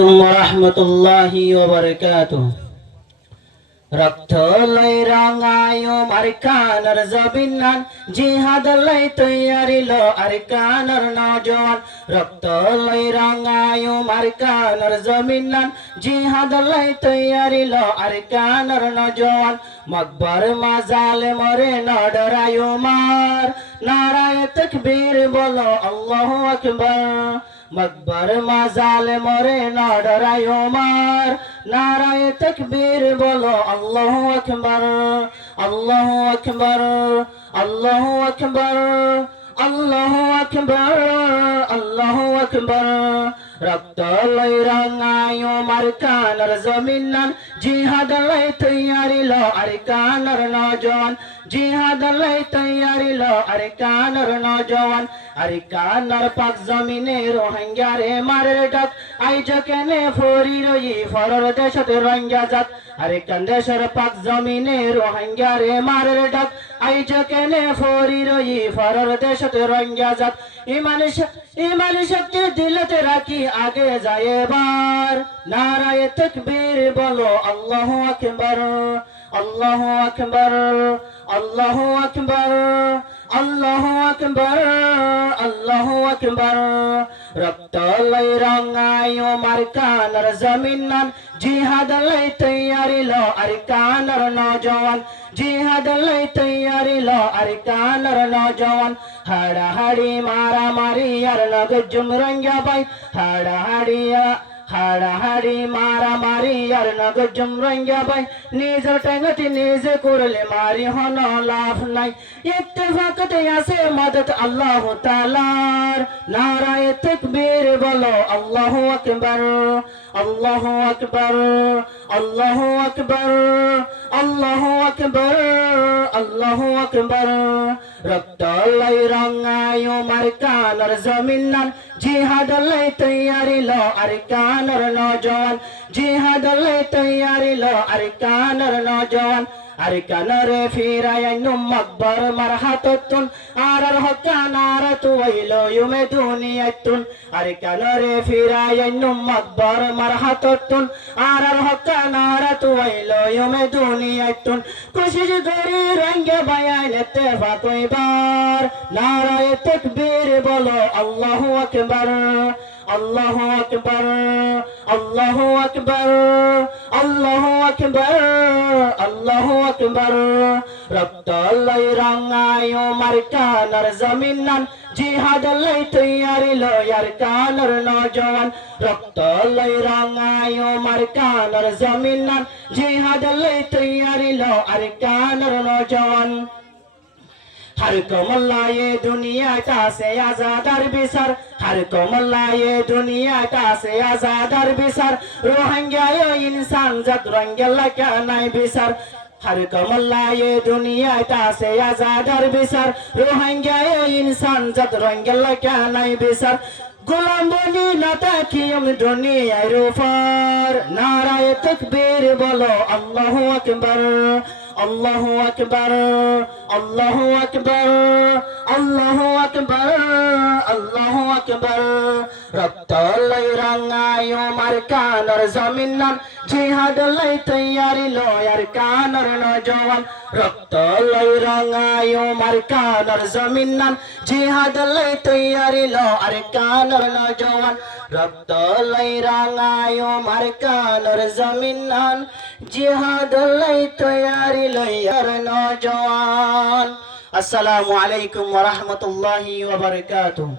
ওরহমতুল্লাহি ওয়াবারাকাতুহু। রক্ত লাই রাঙায়ো আরকানের জবিনান, জিহাদ লাই তৈয়ারিলো আরকানের নওজওয়ান। রক্ত লাই রাঙায়ো আরকানের জবিনান, জিহাদ লাই তৈয়ারিলো আরকানের নওজওয়ান। মকবর মাজাল মরে না ডরায়ো মার, নারায়ে তাকবীর বলো আল্লাহু আকবার। মকবর মাজাল মরে না ডরায়ো মার, নারায়ে তাকবীর বলো আল্লাহু আকবার। আল্লাহু আকবার, আল্লাহু আকবার, আল্লাহু আকবার, আল্লাহু আকবার। রক্ত লাই রাঙায়ো আরকানের জমিনান, জিহাদ লাই তৈয়ারিলো আরকানের নওজওয়ান। জিহাদ লাই তৈয়ারিলো আরকানের নওজওয়ান। আরকানের পাক জমিনে রোহিঙ্গারে মারের ডাক, আইজ কেনে ফরি রই ফরর দেশত রোহিঙ্গা জাত। আরকান দেশের পাক জমিনে রোহিঙ্গারে মারের ডাক, আইজ কেনে ফরি রই ফরর দেশত রোহিঙ্গা জাত। ইমান শক্তি দিলতে রাখি আগে যায় এবার, নারায়ে তাকবীর বলো আল্লাহু আকবার। আল্লাহু আকবার, আল্লাহু আকবার, আল্লাহু আকবার, আল্লাহু আকবার। রক্ত লাই রাঙায়ো আরকানের জমিনান, জিহাদ লাই তৈয়ারিলো আরকানের নওজওয়ান। জিহাদ লাই তৈয়ারিলো আরকানের নওজওয়ান। হাড়াহাড়ি মারামারি আর নগজুম রঙ্গা বাই, হাড়াহাড়ি মারামারি আর নগজুম রঙ্গা বাই। নিজের টেঙ্গটি নিজে করলে মারি হন লাভ নাই। ইত্তেফাকতে আছে মদদ আল্লাহ তাআলার, নারায়ে তাকবীর বলো আল্লাহু আকবার। আল্লাহু আকবার, আল্লাহু আকবার, আল্লাহু আকবার, আল্লাহু আকবার। রক্ত লাই রাঙায়ো আরকানের জমিনান, জিহাদ লাই তৈয়ারিলো আরকানের নওজওয়ান। জিহাদ লাই তৈয়ারিলো আরকানের নওজওয়ান। আরকানরে ফিরায়াইনু মকবর মারহাতুন, আরার হকানার তুইলো ইউমে দুনিয়াতুন। আরকানরে ফিরায়াইনু মকবর মারহাতুন, আরার হকানার তুইলো ইউমে দুনিয়াতুন। কোশিশ করি রঙ্গে বায়ান ইত্তেফাক এবার, নারায়ে তাকবীর বলো আল্লাহু আকবার। আল্লাহু আকবার, আল্লাহু আকবার, আল্লাহু আকবার, আল্লাহু আকবার। রক্ত লাই রাঙায়ো আরকানের জমিনান, জিহাদ লাই তৈয়ারিলো আরকানের নওজওয়ান। রক্ত লাই রাঙায়ো আরকানের জমিনান, জিহাদ লাই তৈয়ারিলো আরকানের নওজওয়ান। हर को मल्ला ये दुनिया का से आजादर बिसर, हर को मल्ला ये दुनिया का से आजादर बिसर। रोहिंग्या यो इंसान जत रंगला क्या नहीं बिसर, हर को मल्ला ये दुनिया का से आजादर बिसर। रोहिंग्या यो इंसान जत रंगला क्या नहीं बिसर। गुलाम बनी नता कियम दुनिया रूफर, नाराये तकबीर बोलो अल्लाहु अकबर। अल्लाहु अकबर, अल्लाहु अकबर, अल्लाहु अकबर, अल्लाहु अकबर। रक्त लाई राঙায়ো আরকানের জমিনান, জিহাদ লাই তৈয়ারিলো আরকানের নওজওয়ান। রক্ত লাই রাঙায়ো আরকানের জমিনান, জিহাদ লাই তৈয়ারিলো আরকানের নওজওয়ান। রক্ত লাই রাঙায়ো আরকানের জমিনান, জিহাদ লাই তৈয়ারিলো আর নওজওয়ান। আসসালামু আলাইকুম ওয়া রাহমাতুল্লাহি ওয়া বারাকাতুহু।